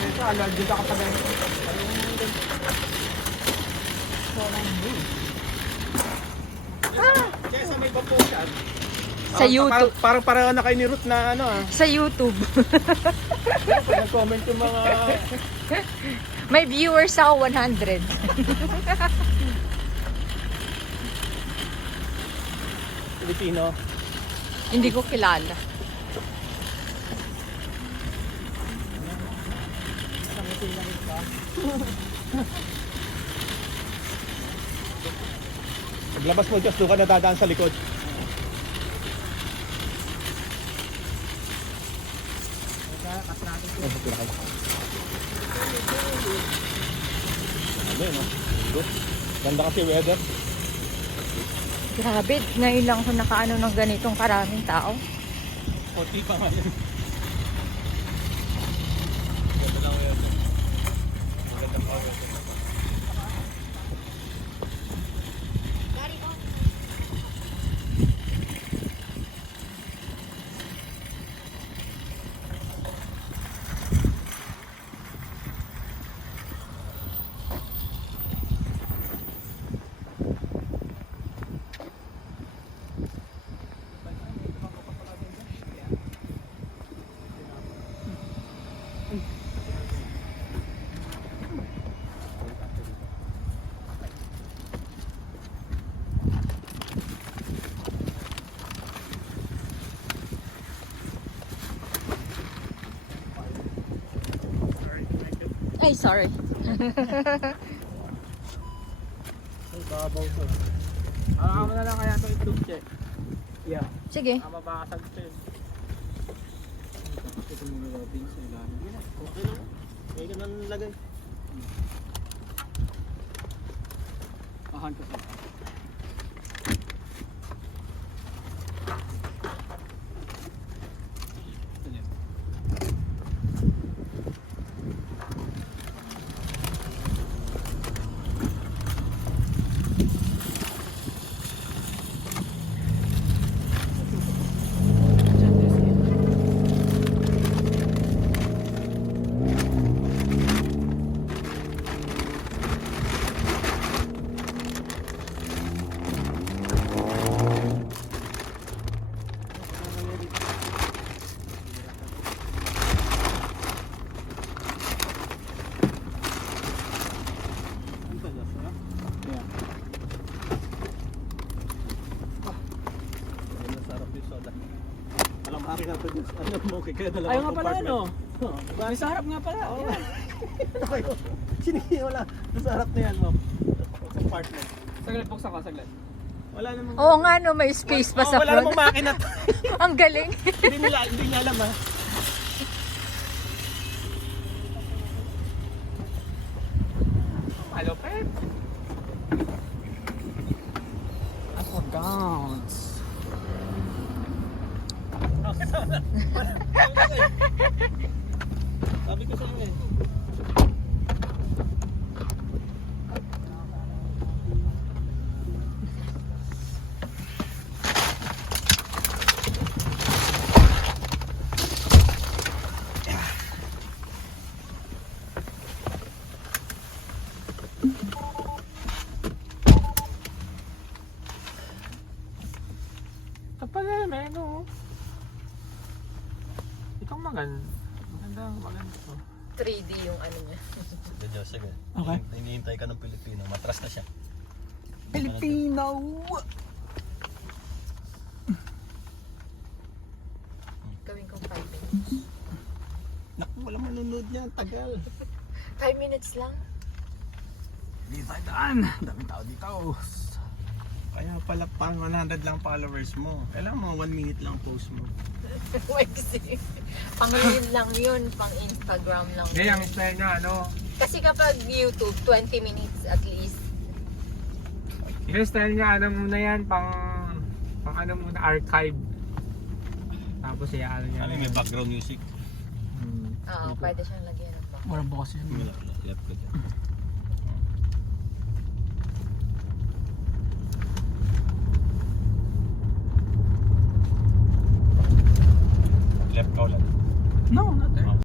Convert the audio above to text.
ito, allergic ako pa ganito. Kaya sa may bambu siya. Sa YouTube. Parang na kayo ni Ruth na ano ah. Sa YouTube. Nag-comment yung mga May viewers ako 100. Pilipino. Hindi ko kilala. Paglabas mo, Diyos, doon ka nadadaan sa likod. Ano yun, no? Good. Ganda kasi weather. Grabe, ngayon lang ako nakaano ng ganitong karaming tao. Puti pa nga yun. Ganda lang weather. Maganda pa weather. Ay, sorry. Ay, babaw to. Mo na lang kaya ito itlog check. Yeah. Sige. Mabakasag ito yun. Ito muna natin sa ilalim. Okay lang. May ganun lagay. Ahan ko sa. Ayaw nga pala ano. May sa harap nga pala. Oh. Ano kayo? Sinigil wala. Sa harap na yan, ma'am. Compartment. Saglit, buksan ka, saglit. Wala namang... Oo nga no, may space pa sa wala front. namang makina. Ang galing. Hindi niya alam ha. Malupit. Afghans. Sabi ko sa inyo eh. Kapag ano. Itong maganda to. 3D yung ano niya. Sige, sige. Okay. Hinihintay ka ng Pilipino. Matras na siya. Filipino! Gawin kong 5 minutes. Naku, walang manunod niya. Tagal. 5 minutes lang? Hindi tayo daan. Daming tao dito. Kaya pala pang 100 lang followers mo. Kailangan mga 1 minute lang post mo. Pang reel lang yun, pang Instagram lang. Hindi, ang style niya ano. Kasi kapag YouTube, 20 minutes at least. Yung style niya ano muna yan, pang ano muna, archive. Tapos ano niya. Ano may background music? Oo, pwede siyang lagyan ng back. Walang bukas yan. Wala. Left ko dyan. Left ka ulit. No, not